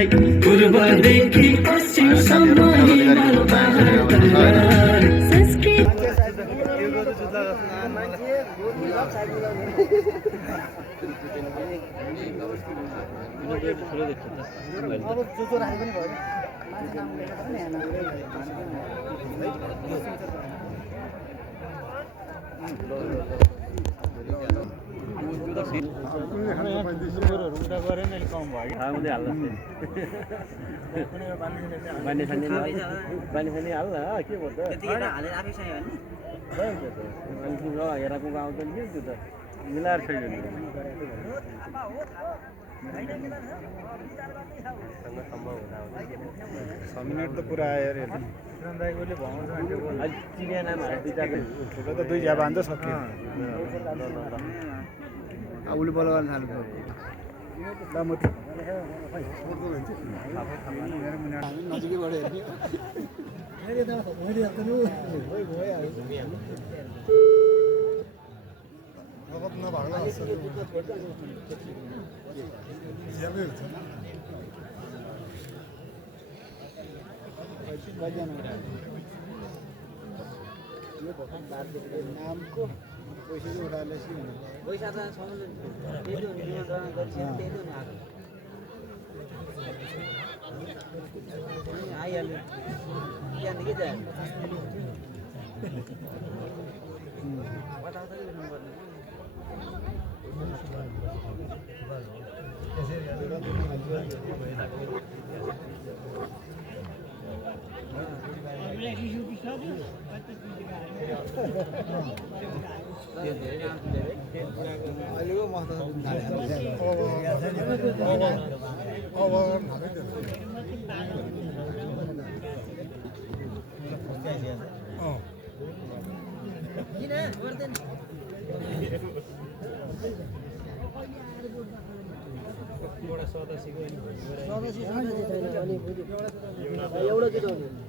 तिमीलाई पूर्वदेखि पश्चिमसम्म हिमाल पार मिनट त पुरा आयो रे ठुलो त 2 झ्याप हान्छ सक्यो उली बल गर्न थाल्नु नजिकैबाट नामको पैसा उठाले पैसा त आइहाल्यो त्यहाँदेखि चाहिँ अहिलेको मस्त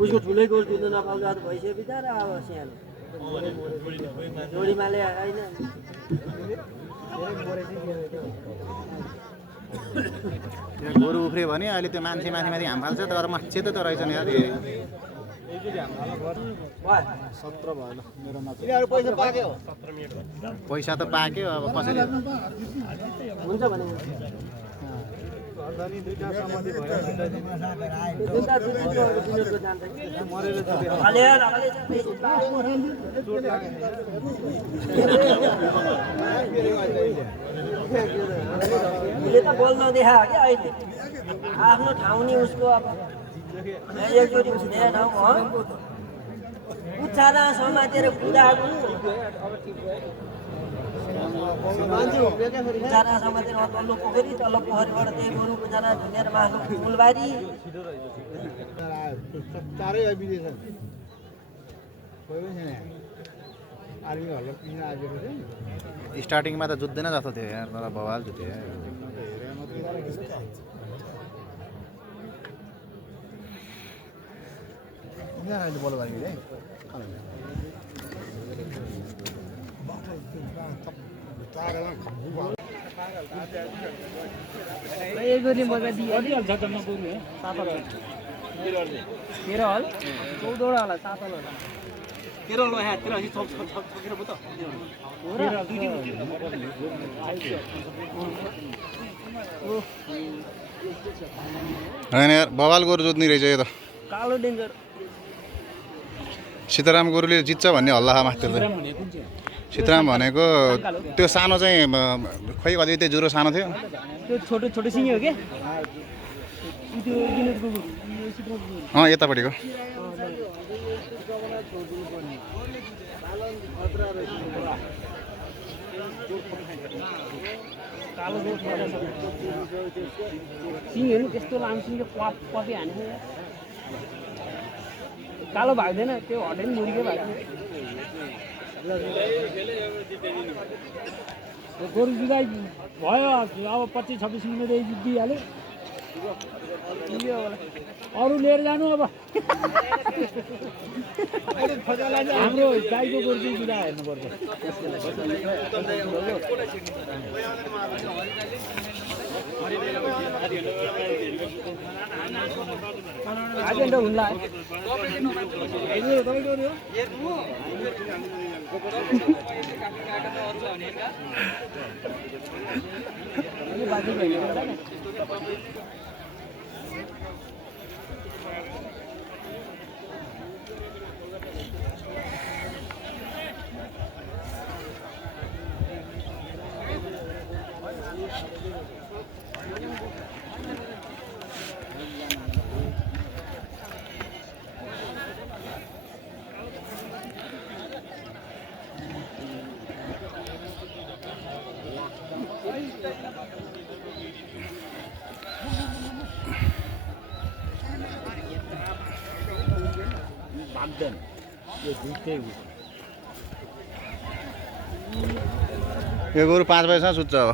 उसको ठुलै गोल कुद्न नपाउँदा भइसक्यो बिचारा अब सानो जोडीमाले होइन गोरु उफ्रियो भने अहिले त्यो मान्छे माथि माथि हाम फाल्छ तर मान्छे त रहेछ नि यार 17 भयो ल मेरोमा पैसा पाक्यो 17 मिनेट पैसा त पाक्यो अब कसरी हुन्छ भने अर्दानी दुईटा सम्मति भयो उसले त बोल्न देखा क्या अहिले आफ्नो ठाउँ नि उसको अब एकचोटि मेरो ठाउँ हो उचाना समातेर कुदाएको चारा समातेर तल्लो पोखरी पोखरीबाट त्यही गोरु कुचाना ढुनेर माथि फुलबारी चारै विदेश कोही पनि छैन आर्मी हल्ला पिन आएको थियो स्टार्टिङमा त जुत्दैन जस्तो थियो यार तर बवाल जुत्यो यार यहाँ अहिले बोल भाइ है बवाल गोरु जोत्ने रहेछ यो त कालो डेन्जर सीताराम गोरुले जित्छ भन्ने हल्ला माथि सीताराम भनेको त्यो सानो चाहिँ खोइ कति त्यो जुरो सानो थियो त्यो छोटो छोटो सिङ्गे हो के यतापट्टिको सिङहरू त्यस्तो लामो सिङले पपी हान्छ कालो भाग्दैन त्यो हटेन मुरीकै भाग्छ गोरु जुदाइ भयो अब 25-26 मिनट दिइहाल्यो अरू लिएर जानु अब हाम्रो गाईको गोरु चाहिँ जुदा हेर्नुपर्छ आजन्ड हुन्ला बाजु बाग्दैन यो दुईटै हो यो गोरु 5 बजेसम्म सुत्छ अब